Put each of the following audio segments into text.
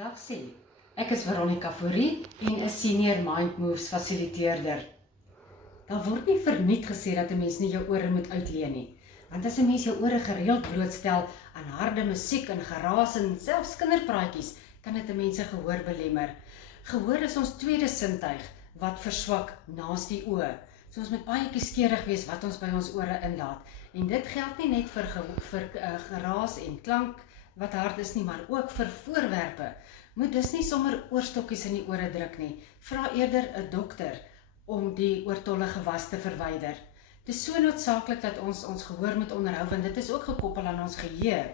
Dag Sally, ek is Veronica Fourie en 'n Senior Mind Moves fasiliteerder. Daar word nie verniet gesê dat 'n mens nie jou ore moet uitleen nie. Want as 'n mens jou ore gereeld blootstel aan harde musiek en geraas en selfs kinderpraatjies, kan dit 'n mens se gehoor belemmer. Gehoor is ons tweede sintuig wat verswak naas die oë. So ons moet baie kieskeurig wees wat ons by ons ore inlaat. En dit geld nie net vir geraas en klank wat hard is nie, maar ook vir voorwerpe. Moet dus nie sommer oorstokkies in die ore druk nie. Vra eerder 'n dokter om die oortollige was te verwyder. Dit is so noodsaaklik dat ons gehoor moet onderhou, want dit is ook gekoppel aan ons geheue.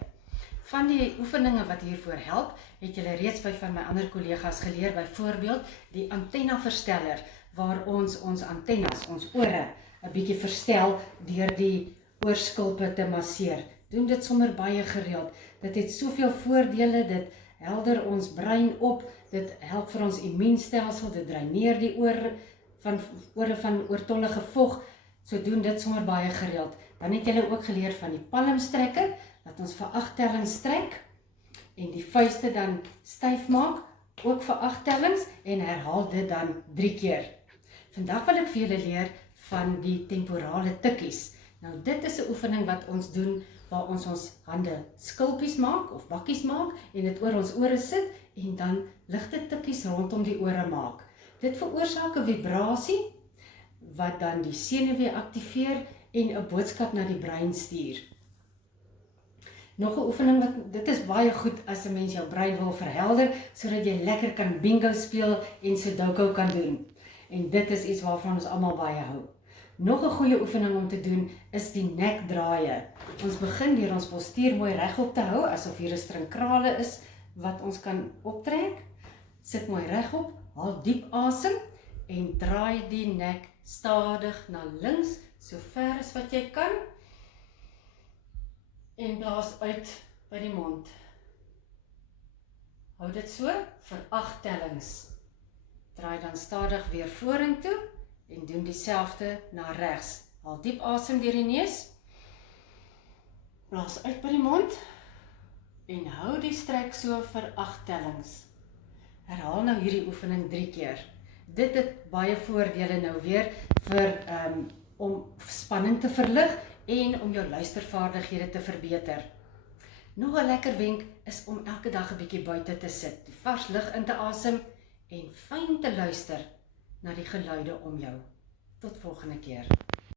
Van die oefeninge wat hiervoor help, het julle reeds by van my ander kollegas geleer, byvoorbeeld die antennaversteller, waar ons antennas, ons ore, 'n bietjie verstel deur die oorskulpe te masseer. Doen dit sommer baie gereeld. Dit het soveel voordele, dit helder ons brein op, dit help vir ons immuunstelsel, dit dreineer die ore van oortollige vog, so doen dit sommer baie gereeld. Dan het julle ook geleer van die palmstrekker, dat ons vir 8 tellings strek, en die vuiste dan styf maak, ook vir 8 tellings, en herhaal dit dan 3 keer. Vandag wil ek vir julle leer van die temporale tikkies. Nou dit is 'n oefening wat ons doen, waar ons hande skulpies maak, of bakkies maak, en dit oor ons ore sit, en dan ligte tikkies rondom die ore maak. Dit veroorsaak 'n vibrasie, wat dan die senuwee aktiveer, en 'n boodskap na die brein stuur. Nog 'n oefening, dit is baie goed as 'n mens jou brein wil verhelder, sodat jy lekker kan bingo speel, en sudoku kan doen. En dit is iets waarvan ons almal baie hou. Nog 'n goeie oefening om te doen is die nekdraaie. Ons begin deur ons postuur mooi regop te hou, asof hier 'n string krale is wat ons kan optrek. Sit mooi regop, haal diep asem en draai die nek stadig na links, so ver as wat jy kan. En blaas uit by die mond. Hou dit so vir 8 tellings. Draai dan stadig weer vorentoe en doen dieselfde na regs. Haal diep asem deur die neus. Blaas uit by die mond. En hou die strek so vir 8 tellings. Herhaal nou hierdie oefening 3 keer. Dit het baie voordele nou weer vir om spanning te verlig en om jou luistervaardighede te verbeter. Nog 'n lekker wenk is om elke dag 'n bietjie buite te sit, die vars lug in te asem en fyn te luister na die geluide om jou. Tot volgende keer.